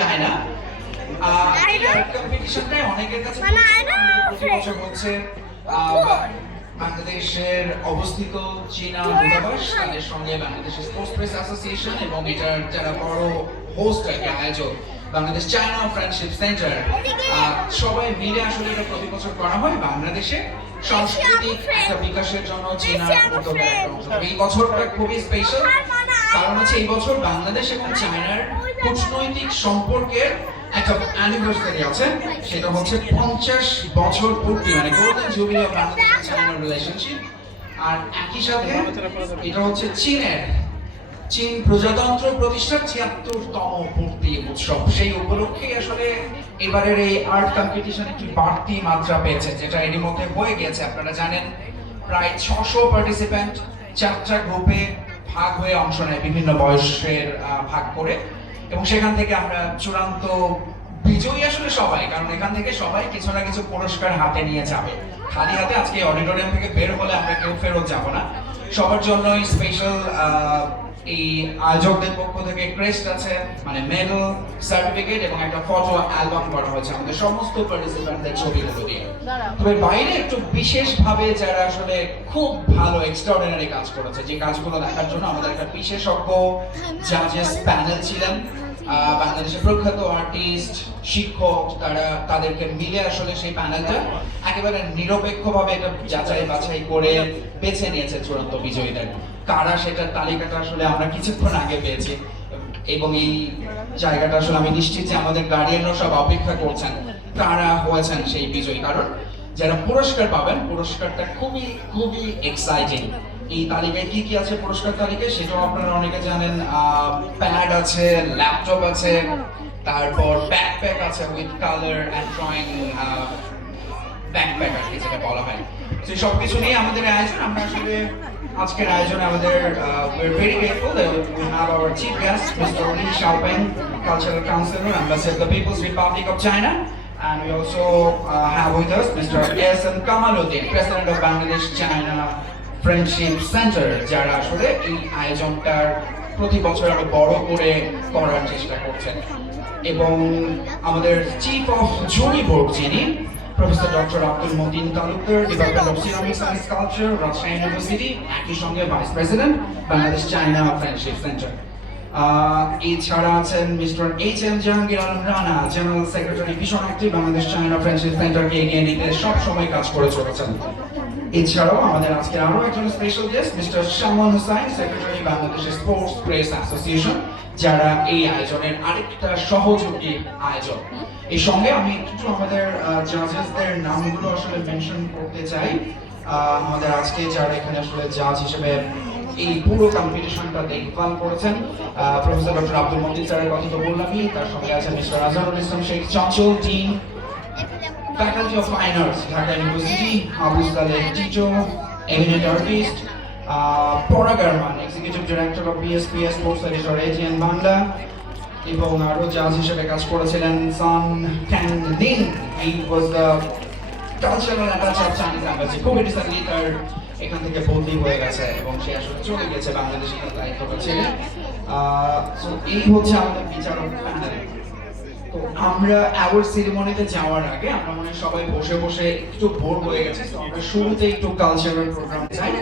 China এই art কম্পিটিশনটাই অনেকের কাছে প্রতি বছর হচ্ছে বাংলাদেশের অবস্থিত চীনা দূতাবাস তাদের সঙ্গে বাংলাদেশের স্পোর্টস প্রেস অ্যাসোসিয়েশন এবং এটার যারা বড় হোস্ট আর কি আয়োজক বাংলাদেশ চায়না ফ্রেন্ডশিপ সেন্টার সবাই মিলে আসলে এটা প্রতি বছর করা হয় বাংলাদেশে সাংস্কৃতিক একটা বিকাশের জন্য চীনা উদ্যোগের একটা অংশ। এই বছরটা খুবই স্পেশাল কারণ হচ্ছে এই বছর বাংলাদেশ এবং চায়নার কূটনৈতিক সম্পর্কের একটা অ্যানিভার্সারি আছে, সেটা হচ্ছে 50 বছর পূর্তি, মানে golden jubilee of Bangladesh and China relationship. আর একই সাথে এটা হচ্ছে চীন প্রজাতন্ত্র প্রতিষ্ঠার ৭৬তম পূর্তি উৎসব। সেই উপলক্ষে আসলে এবারের এই আর্ট কম্পিটিশন একটি বাড়তি মাত্রা পেয়েছে, যেটা এর মধ্যে হয়ে গিয়েছে। আপনারা জানেন প্রায় ৬০০ পার্টিসিপেন্ট ৪টা গ্রুপে ভাগ হয়ে অংশ নেয় বিভিন্ন বয়সের ভাগ করে, এবং সেখান থেকে আমরা চূড়ান্ত বিজয়ী আসলে সবাই, কারণ এখান থেকে সবাই কিছু না কিছু পুরস্কার হাতে নিয়ে যাবে। খালি হাতে আজকে অডিটোরিয়াম থেকে বের হলে আমরা কেউ ফেরত যাব না। সবার জন্যই স্পেশাল এই আয়োজকদের পক্ষ থেকে ক্রেস্ট আছে, মানে মেডেল, সার্টিফিকেট এবং একটা ফটো অ্যালবাম করা হয়েছে আমাদের সমস্ত পার্টিসিপেন্টদের ছবিগুলো দিয়ে। তবে বাইরে একটু বিশেষভাবে যারা আসলে খুব ভালো এক্সট্রাঅর্ডিনারি কাজ করেছে, যে কাজগুলো দেখার জন্য আমাদের একটা বিশেষজ্ঞ জাজেস প্যানেল ছিলেন, বাংলাদেশের প্রখ্যাত আর্টিস্ট, শিক্ষক, তাদেরকে মিলে আসলে সেই প্যানেলটা একেবারে নিরপেক্ষভাবে এটা যাচাই বাছাই করে বেছে নিয়েছে চূড়ান্ত বিজয়ীদের। কারা সেটার তালিকাটা আসলে আমরা কিছুক্ষণ আগে পেয়েছি, এবং এই জায়গাটা আসলে আমি নিশ্চিত যে আমাদের গার্ডিয়ানরা সব অপেক্ষা করছেন কারা হয়েছেন সেই বিজয়ী, কারণ যারা পুরস্কার পাবেন পুরস্কারটা খুবই খুবই এক্সাইটিং। এই তালিকায় কি কি আছে পুরস্কার তালিকায় সেটাও আপনারা অনেকে জানেন। প্যাড আছে, ল্যাপটপ আছে, তারপর ব্যাকপ্যাক আছে with colour and drawing backpack আর কি যেটা বলা হয়। তো সবকিছু নিয়ে আমাদের আয়োজন। আমরা আসলে আজকের আয়োজনে আমাদের we're very grateful that we have our chief guest Mr. Li Xiaopeng, Cultural Counselor, Ambassador of the People's Republic of China, and we also have with us Mr. S.M. Kamaluddin, President of Bangladesh China Friendship Center, যারা আসলে এই আয়োজনটার প্রতি বছর আরো বড় করে করার চেষ্টা করছেন। এবং আমাদের চিফ অফ জুরি বোর্ড যিনি professor doctor Abdul Matin Talukdar, department of ceramics and sculpture, Rajshahi university, একই সঙ্গে vice president Bangladesh China friendship centre. এছাড়া আছেন mister H.M. Jahangir Alam Rana, general secretary, ভীষণ অ্যাক্টিভ, বাংলাদেশ চায়না ফ্রেন্ডশিপ সেন্টারকে এগিয়ে নিতে সব সময় কাজ করে চলেছেন। এছাড়াও আমাদের আজকে আরো একজন special guest mister Shamol Hussain, secretary বাংলাদেশের স্পোর্টস প্রেস অ্যাসোসিয়েশন, যারা এই আয়োজনের আরেকটা সহযোগী আয়োজক। এই সঙ্গে আমি একটু আমাদের জাজেসদের নামগুলো আসলে মেনশন করতে চাই। আমাদের আজকে যারা এখানে আসলে জাজ হিসেবে এই পুরো কম্পিটিশনটা দেখভাল করেছেন, প্রফেসর ডক্টর আব্দুল মতিন স্যারের কথা তো বললামই, তার সঙ্গে আছেন mister Azharul Islam Sheikh Chanchal, dean Faculty of Fine Arts, Dhaka University, Abu Saleh Tito, eminent artist, Pora Garman, Executive Director of BSPS Sports Editor ATN Bangla, এবং আরো জাজ হিসেবে কাজ করেছিলেন Sun Kan Lin, he was the cultural attache of Chinese embassy. খুব recently তার এখান থেকে বদলি হয়ে গেছে এবং সে আসলে চলে গেছে বাংলাদেশে, তার দায়িত্বটা ছেড়ে। সো এই হচ্ছে আমাদের বিচারক প্যানেল। তো আমরা অ্যাওয়ার্ড সেরিমনিতে যাওয়ার আগে আমরা মনে সবাই বসে বসে একটু বোর হয়ে গেছে, তো আমরা শুরুতে একটু কালচারাল প্রোগ্রাম চাই।